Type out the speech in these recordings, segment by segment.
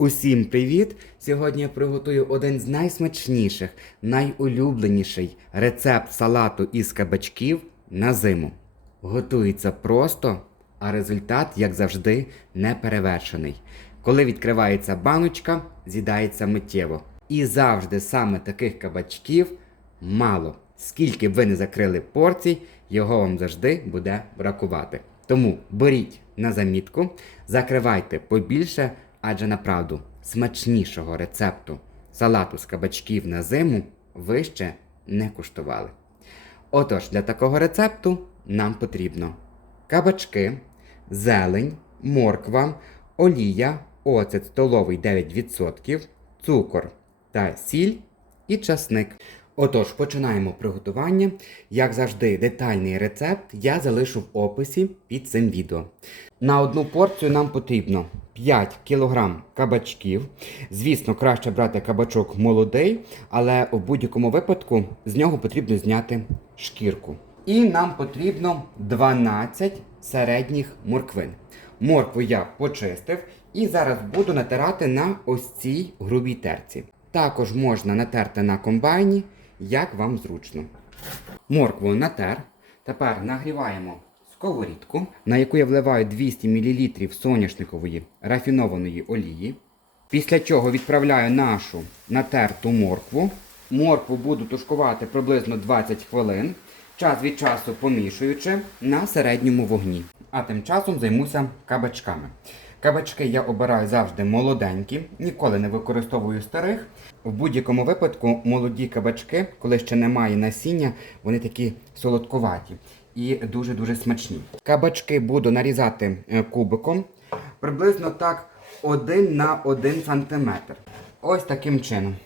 Усім привіт! Сьогодні я приготую один з найсмачніших, найулюбленіший рецепт салату із кабачків на зиму. Готується просто, а результат, як завжди, неперевершений. Коли відкривається баночка, з'їдається миттєво. І завжди саме таких кабачків мало. Скільки б ви не закрили порцій, його вам завжди буде бракувати. Тому беріть на замітку, закривайте побільше, адже направду смачнішого рецепту салату з кабачків на зиму ви ще не куштували. Отож, для такого рецепту нам потрібно кабачки, зелень, морква, олія, оцет столовий 9%, цукор та сіль і часник. Отож, починаємо приготування. Як завжди, детальний рецепт я залишу в описі під цим відео. На одну порцію нам потрібно 5 кг кабачків. Звісно, краще брати кабачок молодий, але в будь-якому випадку з нього потрібно зняти шкірку. І нам потрібно 12 середніх морквин. Моркву я почистив і зараз буду натирати на ось цій грубій терці. Також можна натерти на комбайні, як вам зручно. Моркву натер. Тепер нагріваємо сковорідку, на яку я вливаю 200 мл соняшникової рафінованої олії. Після чого відправляю нашу натерту моркву. Моркву буду тушкувати приблизно 20 хвилин, час від часу помішуючи на середньому вогні. А тим часом займуся кабачками. Кабачки я обираю завжди молоденькі, ніколи не використовую старих. В будь-якому випадку молоді кабачки, коли ще немає насіння, вони такі солодкуваті і дуже-дуже смачні. Кабачки буду нарізати е, кубиком, приблизно так 1 на 1 см. Ось таким чином.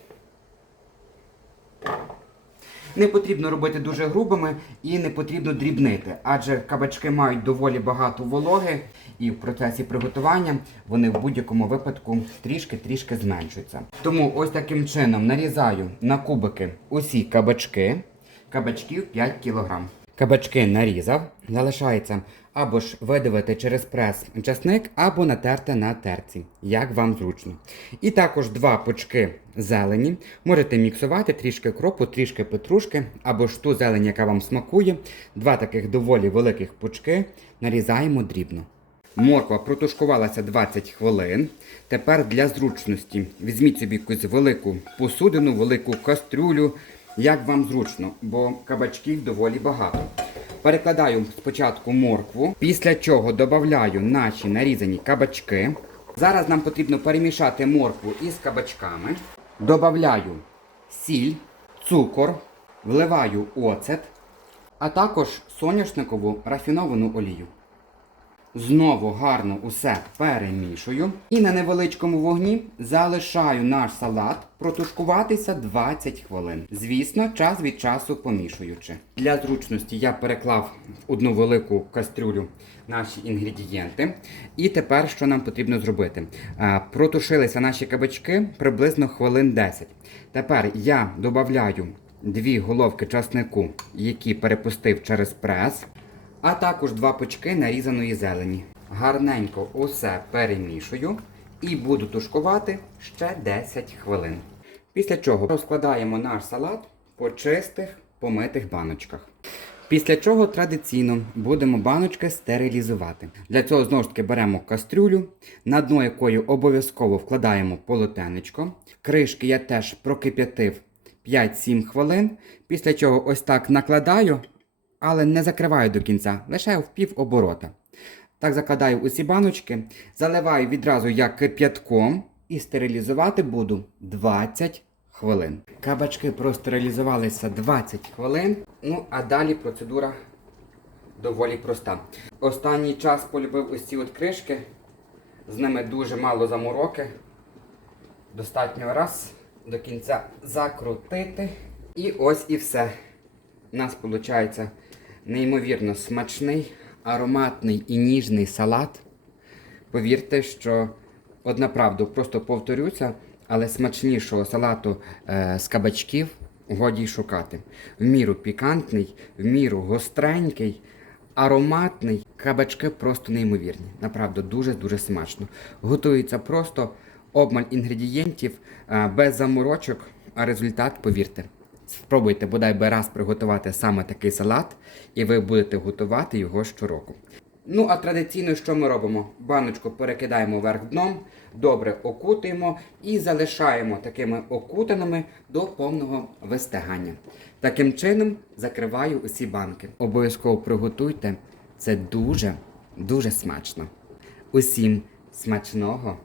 Не потрібно робити дуже грубими і не потрібно дрібнити, адже кабачки мають доволі багато вологи, і в процесі приготування вони в будь-якому випадку трішки-трішки зменшуються. Тому ось таким чином нарізаю на кубики усі кабачки, кабачків 5 кг. Кабачки нарізав, залишається або ж видавити через прес часник, або натерти на терці, як вам зручно. І також два пучки зелені. Можете міксувати трішки кропу, трішки петрушки, або ж ту зелень, яка вам смакує. Два таких доволі великих пучки нарізаємо дрібно. Морква протушкувалася 20 хвилин. Тепер для зручності візьміть собі якусь велику посудину, велику кастрюлю, як вам зручно, бо кабачків доволі багато. Перекладаю спочатку моркву, після чого додаю наші нарізані кабачки. Зараз нам потрібно перемішати моркву із кабачками. Додаю сіль, цукор, вливаю оцет, а також соняшникову рафіновану олію. Знову гарно усе перемішую. І на невеличкому вогні залишаю наш салат протушкуватися 20 хвилин. Звісно, час від часу помішуючи. Для зручності я переклав в одну велику кастрюлю наші інгредієнти. І тепер що нам потрібно зробити? Протушилися наші кабачки приблизно хвилин 10. Тепер я додаю дві головки часнику, які перепустив через прес а також два пучки нарізаної зелені. Гарненько усе перемішую і буду тушкувати ще 10 хвилин. Після чого розкладаємо наш салат по чистих помитих баночках. Після чого традиційно будемо баночки стерилізувати. Для цього знову ж таки беремо кастрюлю, на дно якої обов'язково вкладаємо полотенечко. Кришки я теж прокип'ятив 5-7 хвилин, після чого ось так накладаю але не закриваю до кінця, лише в пів оборота. Так закладаю усі баночки, заливаю відразу як кип'ятком і стерилізувати буду 20 хвилин. Кабачки простерилізувалися 20 хвилин. Ну, а далі процедура доволі проста. Останній час полюбив ось ці от кришки. З ними дуже мало замороки. Достатньо раз до кінця закрутити. І ось і все. У нас виходить неймовірно смачний, ароматний і ніжний салат. Повірте, що одна правда, просто повторюся, але смачнішого салату е, з кабачків годі й шукати. В міру пікантний, в міру гостренький, ароматний. Кабачки просто неймовірні. Направду, дуже-дуже смачно. Готується просто обмаль інгредієнтів, е, без заморочок, а результат, повірте. Спробуйте бодай би раз приготувати саме такий салат, і ви будете готувати його щороку. Ну, а традиційно, що ми робимо? Баночку перекидаємо вверх дном, добре окутуємо і залишаємо такими окутаними до повного вистигання. Таким чином закриваю усі банки. Обов'язково приготуйте. Це дуже, дуже смачно. Усім смачного!